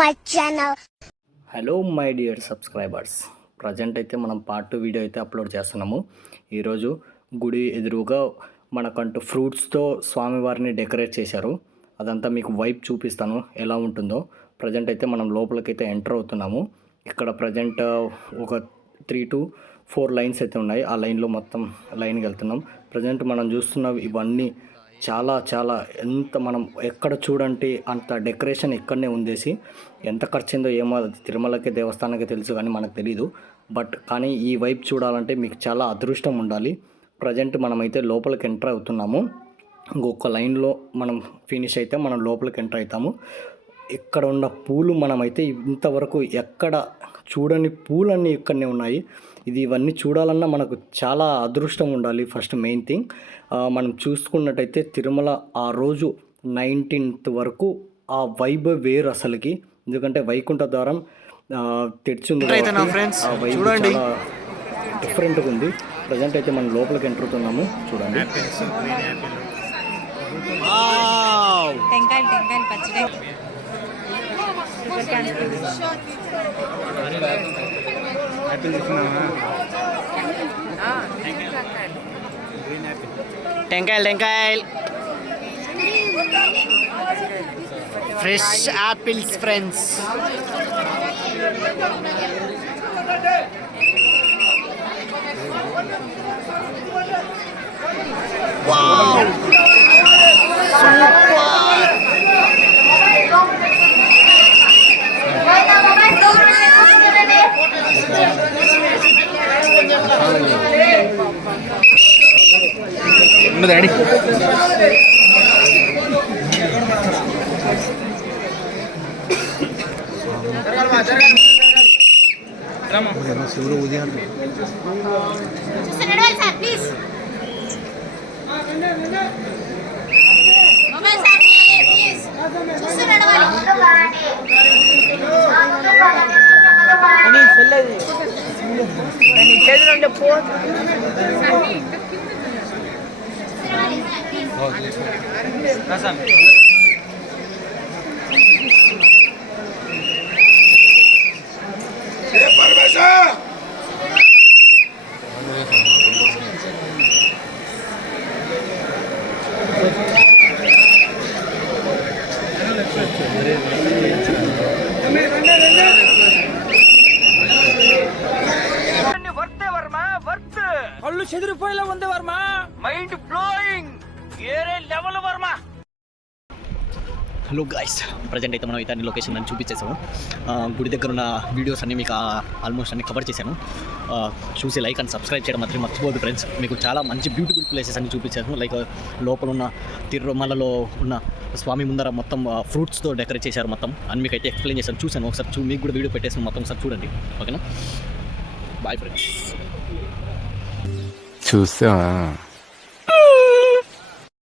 my channel. Hello my dear subscribers, present అయితే మనం part 2 video అయితే అప్లోడ్ చేస్తున్నాము. ఈరోజు గుడి ఎదురుగా మనకంటూ ఫ్రూట్స్తో స్వామివారిని డెకరేట్ చేశారు. అదంతా మీకు వైప్ చూపిస్తాను ఎలా ఉంటుందో. ప్రజెంట్ అయితే మనం లోపలికైతే ఎంటర్ అవుతున్నాము. ఇక్కడ ప్రజెంట్ ఒక 3 to 4 లైన్స్ అయితే ఉన్నాయి. ఆ లైన్లో మొత్తం లైన్కి వెళ్తున్నాం. ప్రజెంట్ మనం చూస్తున్న ఇవన్నీ చాలా చాలా ఎంత మనం ఎక్కడ చూడండి అంత డెకరేషన్ ఇక్కడనే ఉందేసి. ఎంత ఖర్చిందో ఏమో అది తిరుమలకి దేవస్థానానికి తెలుసు, కానీ మనకు తెలీదు. కానీ ఈ వైపు చూడాలంటే మీకు చాలా అదృష్టం ఉండాలి. ప్రజెంట్ మనమైతే లోపలికి ఎంటర్ అవుతున్నాము. ఇంకొక లైన్లో మనం ఫినిష్ అయితే మనం లోపలికి ఎంటర్ అవుతాము. ఇక్కడ ఉన్న పూలు మనమైతే ఇంతవరకు ఎక్కడ చూడని పూలన్నీ ఇక్కడనే ఉన్నాయి. ఇవన్నీ చూడాలన్నా మనకు చాలా అదృష్టం ఉండాలి. ఫస్ట్ మెయిన్ థింగ్ మనం చూసుకున్నట్టయితే తిరుమల ఆ రోజు 19th వరకు ఆ వైబ్ వేరు అసలుకి. ఎందుకంటే వైకుంఠ ద్వారం తెరిచింది, ఆ వైబ్ చాలా డిఫరెంట్గా ఉంది. ప్రజెంట్ అయితే మనం లోపలికి ఎంటర్ అవుతున్నాము. చూడండి, టెంకాయలు fresh apples friends. Wow, daddy శివుడు ఉదయం కళ్ళు చెదిరిపోయేలా ఉంది వర్మ. మైండ్ బ్లోయింగ్, ఏరే level Varma. Hello guys, present అయితే మనం ఇతని లొకేషన్ అని చూపించేసాము. గుడి దగ్గర ఉన్న వీడియోస్ అన్నీ మీకు ఆల్మోస్ట్ అన్ని కవర్ చేశాను. చూసి లైక్ అండ్ సబ్స్క్రైబ్ చేయడం మాత్రం మర్చిపోదు ఫ్రెండ్స్. మీకు చాలా మంచి బ్యూటిఫుల్ ప్లేసెస్ అన్ని చూపించాను. లైక్ లోపల ఉన్న తిరుమలలో ఉన్న స్వామి ముందర మొత్తం ఫ్రూట్స్తో డెకరేట్ చేశారు మొత్తం అని మీకు అయితే ఎక్స్ప్లెయిన్ చేశాను. చూశాను ఒకసారి మీకు కూడా వీడియో పెట్టేసాను మొత్తం. ఒకసారి చూడండి, ఓకేనా? Bye friends. చూసా